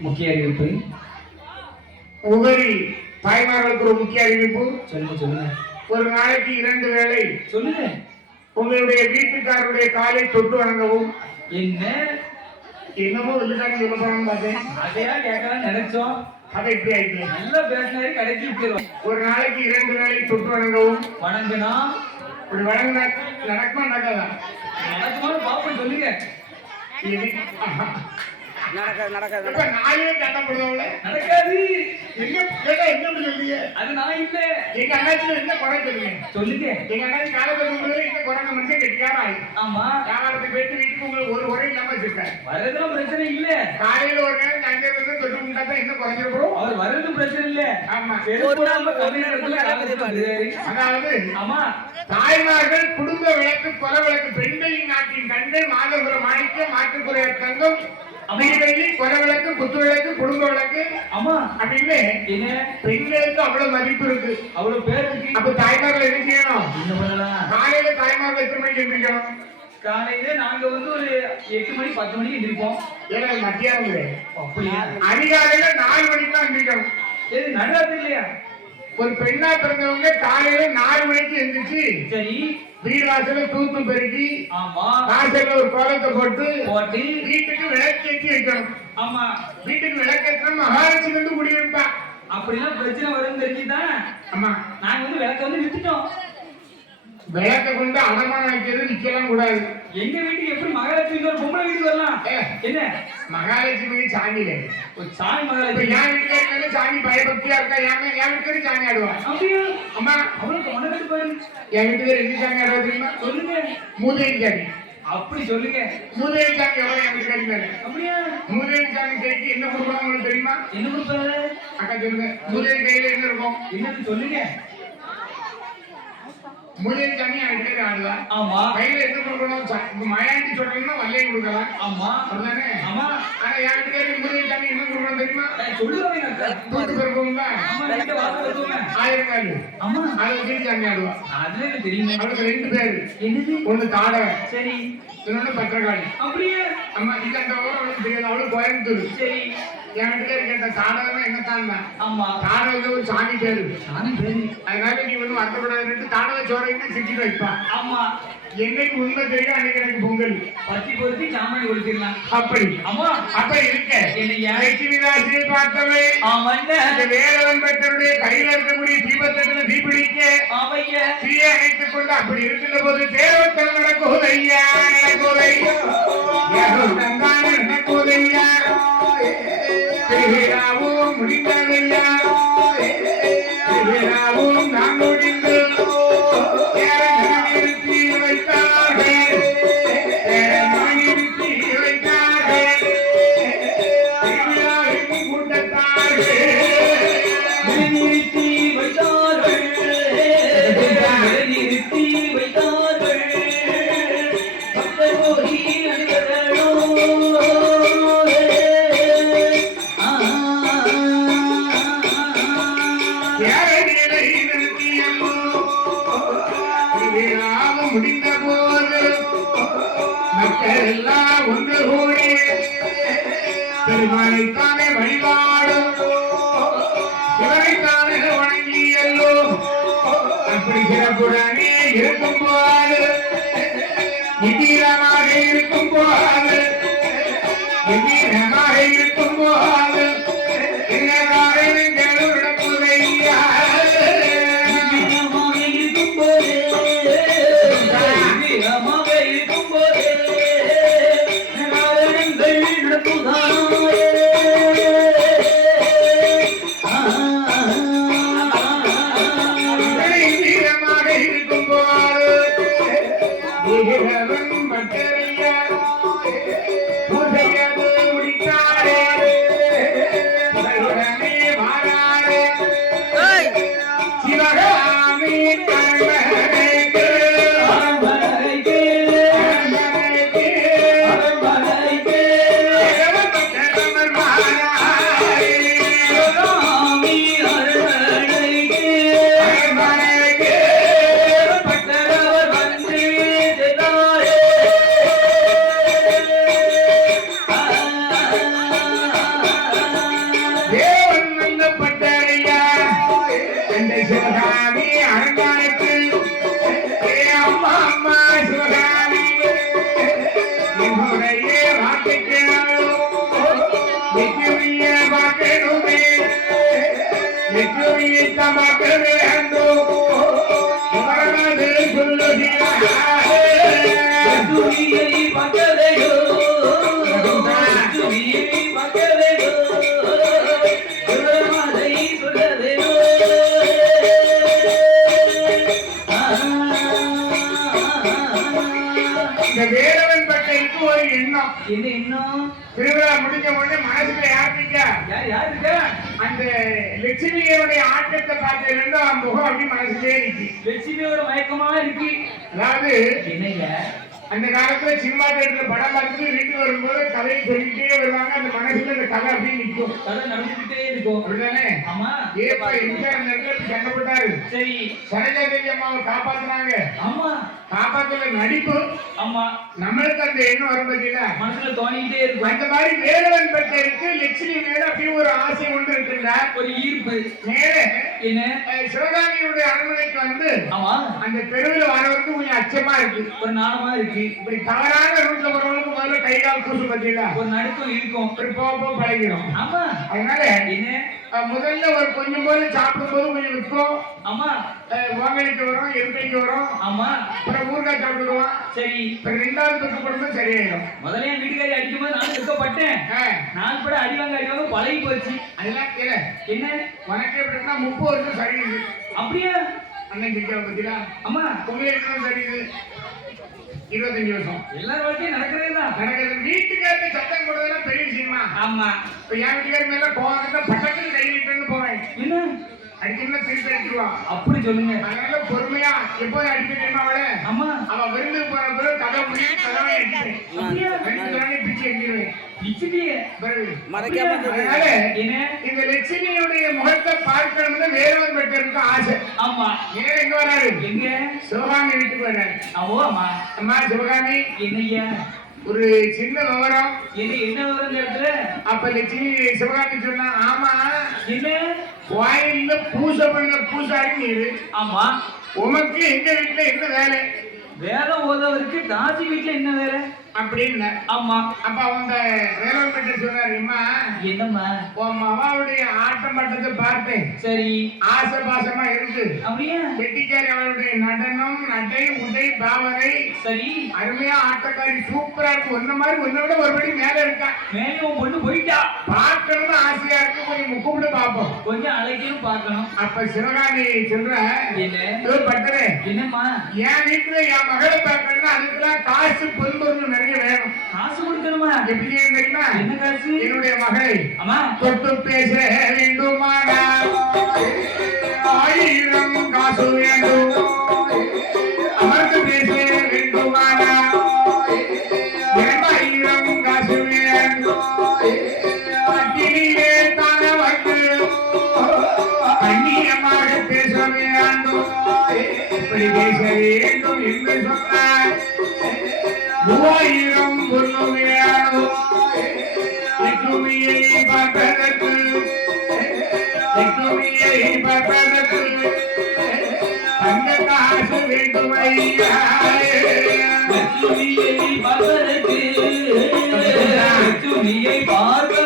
முக்கிய அறிவிப்பு. உபரி தாய்மார்களுக்கு ஒரு முக்கிய அறிவிப்பு. சொல்லுங்க சொல்லுங்க. ஒரு நாளைக்கு இரண்டு வேளை சொல்லுங்க. உங்களுடைய வீட்டுக்காரருடைய காலை தொட்டு வணங்கவும். என்ன? என்னமோ இல்லைன்னு சொல்ல போறான்னு பார்த்தேன். அதையா கேட்கலாம் நினைச்சோம். அதை இப்படி ஆயிட்டு நல்லா பேசினாரு கடைக்கு விட்டுருவோம் ஒரு நாளைக்கு இரண்டு வேளை தொட்டு வணங்கவும். வணங்கினா? இப்படி வணங்கினா நடக்குமா நடக்காதா? நடக்குமான்னு பாப்போம் சொல்லுங்க. நடக்காது நடக்காது இப்ப நாயே கட்டப்படுதவங்கள நடக்காது. எங்க கேட்டா என்ன இப்படி சொல்றீங்க? அது நான் இல்ல. எங்க அண்ணாச்சில என்ன குறை சொல்லுங்க சொல்லுங்க. எங்க அண்ணாச்சி காலத்துல சொல்லுவது இந்த குறை மனுஷன் கெட்டிக்கார ஆளு ஆமா. வியாபாரத்துக்கு போயிட்டு வீட்டுக்கு உங்களுக்கு ஒரு குறை இல்லாம வச்சிருக்கேன் வர்றதுலாம் பிரச்சனை இல்ல. காலையில ஒரு நேரம் அஞ்சாயிரம் இருந்து தொட்டு கும்பிட்டா தான் என்ன குறைஞ்சிருக்கிறோம் அவர் வர்றது பிரச்சனை இல்ல. ஆமா. காலத்துல வந்தாரு. அதாவது ஆமா. தாய்மார்கள் குடும்ப விளக்கு கொல விளக்கு பெண்களின் நாட்டின் கண்கள் மாதபுர மாணிக்கம் மாற்றுக்குறைய தங்கம் அமைவெள்ளி கொல விளக்கு குத்து விளக்கு குடும்ப விளக்கு. ஆமா. அப்படின்னு என்ன? பெண்களுக்கு அவ்வளவு மதிப்பு இருக்கு. அவ்வளவு பேர் இருக்கு அப்ப தாய்மார்கள் என்ன செய்யணும்? காலையில தாய்மார்கள் எத்தனை மணிக்கு எந்திரிக்கணும். காலையில நாங்க வந்து ஒரு எட்டு மணி பத்து மணிக்கு எந்திரிப்போம். ஏன்னா இது மத்தியானம். அதிகாலையில நாலு மணிக்கு தான் எந்திரிக்கணும். சரி நடுராத்திரி இல்லையா ஒரு பெண்ணா பிறந்தவங்க காலையில நாலு மணிக்கு எந்திரிச்சு சரி. வீடு வாசல தூத்து பெருக்கி ஆமா. வாசல்ல ஒரு கோலத்தை போட்டு போட்டு. வீட்டுக்கு விளக்கேற்றி வைக்கணும். ஆமா. வீட்டுக்கு விளக்கேற்ற மகாலட்சுமி வந்து குடியிருப்பா. அப்படிலாம் பிரச்சனை வரும்னு தெரிஞ்சுதான் ஆமா. நாங்க வந்து விளக்க வந்து வித்துட்டோம். விளக்க கொண்டு அடமானம் வைக்கிறது நிக்கலாம் கூடாது. எங்க வீட்டுக்கு எப்படி மகாலட்சுமி ஒரு பொம்பளை வீட்டுக்கு வரலாம்? என்ன? மகாலட்சுமி சாமி இல்லை. ஒரு சாமி மகாலட்சுமி. என் வீட்டுல சாமி பயபக்தியா இருக்கா? என் என் வீட்டுக்கு சாமி ஆடுவான். அப்படியா? அம்மா. அவளுக்கு மனக்கட்டு பாரு என் வீட்டுக்கு ரெண்டு சாமி ஆடுவா தெரியுமா? சொல்லுங்க. மூதேவி சாமி. அப்படி சொல்லுங்க. மூதேவி சாமி எவ்வளவு என் வீட்டுக்கு அப்படியா? மூதேவி சாமி கைக்கு என்ன கொடுக்கணும் உங்களுக்கு தெரியுமா? என்ன கொடுப்பாரு? அக்கா சொல்லுங்க. மூதேவி கையில என்ன இருக்கும்? என்னது சொல்லுங்க. சாமி என் வீட்டுக்கு ஆடுவா ஆமா. கையில என்ன கொடுக்கணும்? மயாண்டி சொல்றீங்கன்னா வல்லையும் கொடுக்கலாம். ஆமா. அப்படிதானே? ஆமா. ஆனா என்ன கொடுக்கணும் தெரியுமா? ஆமா ஆயிரம் காலு ஆமா. அதை வச்சு சாமி ஆடுவா அதுல அவளுக்கு ரெண்டு பேரு. என்னது? ஒண்ணு தாடகை சரி. இன்னொன்னு பத்திரகாளி. அப்படியே? அம்மா இது அந்த ஊர் அவளுக்கு தெரியாது. அவளுக்கு கோயம்புத்தூர். சரி. என் வீட்டுல கேட்ட தாடகம்னா என்ன தான் ஆமா. தாடகை ஒரு சாமி பேரு அதனால நீ வந்து வருத்தப்படாதுன்னு தாடகை சோறைன்னு சிக்கிட்டு வைப்பா? ஆமா. என்னைக்கு உண்மை தெரியும் அன்னைக்கு எனக்கு பொங்கல். பத்தி பொருத்தி சாமானி கொடுத்திடலாம் அப்படி. ஆமா. அப்ப இருக்க? லட்சுமி ராசியை பார்த்தவை வேலவன் பெற்றருடைய கையில இருக்கக்கூடிய தீபத்தட்டில் தீபிடிக்க ஆமைய தீயை அணைத்துக் கொண்டு அப்படி இருக்கின்ற போது தேவத்தல் நடக்குதையா? நடக்குதையா? நடக்குதையா? திருவிழாவும் பெருமாளைத்தானே வழிபாடும் சிவனைத்தானே வணங்கியல்லோ. அப்படி சிறப்புடனே இருக்கும் போது நிதீரமாக இருக்கும் போது நிதீரமாக இருக்கும் போது அந்த லட்சுமியோடைய ஆட்டத்தை பார்த்ததுல அவன் முகம் அப்படி மனசுலயே நிக்கு லட்சுமியோட மயக்கமா இருக்கு. அதாவது அந்த காலத்துல சினிமா தேட்டர்ல படம் பார்த்துட்டு வீட்டுக்கு வரும்போது கதையை சொல்லிட்டே வருவாங்க. அந்த மனசுல அந்த கதை அப்படியே நிக்கும் கதை நடந்துகிட்டே இருக்கும். அப்படிதானே? ஆமா. ஏப்பா எம்ஜிஆர் அந்த இடத்துல இப்படி சண்டை போட்டாரு சரி. சரோஜா தேவி அம்மாவை காப்பாத்துனாங்க. ஆமா. காப்பாத்துல நடிப்பு. ஆமா. நம்மளுக்கு அந்த எண்ணம் வரும் பார்த்தீங்களா மனசுல தோணிக்கிட்டே இருக்கும். அந்த மாதிரி வேலவன் பட்டருக்கு லட்சுமி மேல அப்படியே ஒரு ஆசை ஒன்று இருக்கின்றார் ஒரு ஈர்ப்பு. நேர என்ன? சிவகாமியுடைய அரண்மனைக்கு வந்து ஆமா. அந்த தெருவில் வரவருக்கு கொஞ்சம் அச்சமா இருக்கு. ஒரு நாணமா இருக்கு. இப்படி தவறான ரூட்ல வரவங்களுக்கு முதல்ல கை கால் கூசு பார்த்தீங்களா ஒரு நடுக்கம் இருக்கும். இப்படி போக போக பழகிறோம் ஆமா. அதனால என்ன? முதல்ல ஒரு கொஞ்சம் போது சாப்பிடும் போது கொஞ்சம் விற்கும் ஆமா. ஓங்கலிக்கு வரும் எருக்கைக்கு வரும். ஆமா. அப்புறம் ஊறுகாய் சாப்பிடுவோம் சரி. இப்ப ரெண்டாவது பக்கம் போடும்போது சரியாயிடும். முதல்ல என் வீட்டுக்காரி அடிக்கும்போது நானும் இருக்கப்பட்டேன் அஹ், நான் கூட அடி வாங்க அடி வாங்க பழகி போச்சு. அதெல்லாம் கேள என்ன? உனக்கு எப்படின்னா முப்பது வருஷம் சரியுது அப்படியா? அண்ணன் கிட்ட பத்தியா? அம்மா உங்களுக்கு சரியுது இருபத்தஞ்சு வருஷம். எல்லார் வாழ்க்கையும் நடக்கிறதே தான். நடக்கிறது. வீட்டுக்காரத்து சத்தம் போடுறதெல்லாம் பெரிய விஷயமா? ஆமா. இப்ப என் வீட்டுக்காரி மேல போவாங்க பக்கத்துல கையிட்டு போவேன். என்ன? அடிக்கணும்னா திருப்பி அடிச்சிருவான். அப்படி சொல்லுங்க. அதனால பொறுமையா எப்போ அடிக்க தெரியுமா அவளை. அம்மா அவ விருந்துக்கு போன பிறகு கதை முடிச்சு கதவை அடிப்பேன் பிச்சு அடிச்சிருவேன் இந்த லட்சுமியுடைய முகத்தை பார்க்கணும்னு வேலவன் பெற்றருக்கு ஆசை. ஆமா. நேரம் எங்க வராரு? எங்க? சிவகாமி வீட்டுக்கு வர்றாரு அவோ அம்மா. அம்மா சிவகாமி. என்னய்யா? ஒரு சின்ன விவரம். என்ன என்ன வரும் இந்த இடத்துல அப்ப லட்சுமி சிவகாமி சொன்னா ஆமா என்ன கோயில்ல பூஜை பண்ண பூசாரி நீரு. ஆமா. உமக்கு எங்க வீட்டுல என்ன வேலை? வேலை ஓதவருக்கு தாசி வீட்டுல என்ன வேலை? அப்படின்னு. ஆமா. அப்ப அவங்க வேலவன் பெற்ற சொன்னாரு அம்மா என்னம்மா? உன் மகாவுடைய ஆட்டம் பாட்டத்தை பார்த்தேன் சரி. ஆசை பாசமா இருக்கு அப்படியா? வெட்டிக்காரி அவளுடைய நடனம் நடை உடை பாவனை சரி. அருமையா ஆட்டக்காரி சூப்பரா இருக்கு ஒன்ன மாதிரி ஒன்ன விட ஒருபடி மேல இருக்கா? மேலே உன் பொண்ணு போயிட்டா? பார்க்கணும்னு ஆசையா இருக்கு. கொஞ்சம் முக்கூப்பிட்டு பார்ப்போம். கொஞ்சம் அழகியும் பார்க்கணும். அப்ப சிவகாமி சொல்ற என்ன? "இதோ பட்டரே என்னம்மா? என் வீட்டுல என் மகளை பார்க்கணும்னா அதுக்கெல்லாம் காசு பொருள் நிறைய வேணும். காசு கொடுக்கணுமா? எப்படி தெரியுமா? என்ன காசு? என்னுடைய மகளை அம்மா. தொட்டு பேச வேண்டும். அமர்ந்து பேச வேண்டுமானால் இரண்டாயிரம் காசு வேண்டும் பட்டினிலே தான லட்சுமியை பார்ப்பதற்கு காசு வேண்டும் ஐயா லட்சுமியை பார்ப்பதற்கு